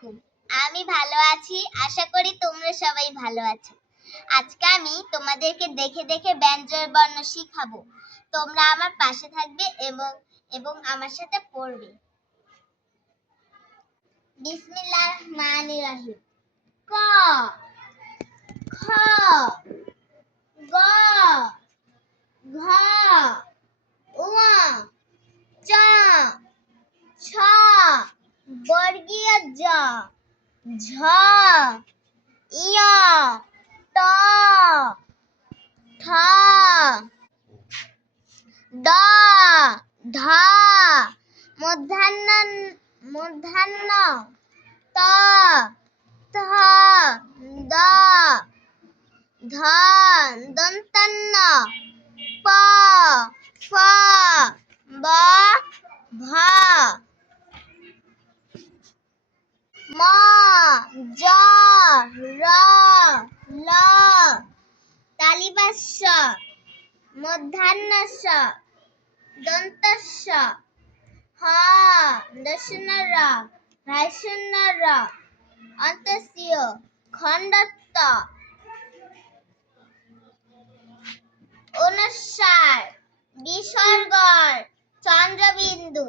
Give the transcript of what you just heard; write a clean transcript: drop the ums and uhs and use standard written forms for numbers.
আলাইকুম। আমি ভালো আছি, আশা করি তোমরা সবাই ভালো আছো। আজকে আমি তোমাদেরকে দেখে দেখে ব্যঞ্জন বর্ণ শিখাবো। তোমরা আমার পাশে থাকবে এবং আমার সাথে পড়বে। বিসমিল্লাহির রহমানির রহিম। ক, খ, গ, ঘ, ঙ, চ, ছ, বর্গীয় জ, ঝ, ইয়, ট, ঠ, ড, ঢ, মূর্ধন্য ত, থ, দ, ধ, দন্তান্ন প, ফ, ব, ভ, ম, জ, র, ল, তালিবাস্য, মূর্ধন্য ষ, দন্তস্য, হ, দশন্য র, হ্রাসন্য র, অন্তস্য, খণ্ডত্ব, অনুস্বার, বিসর্গ, চন্দ্রবিন্দু।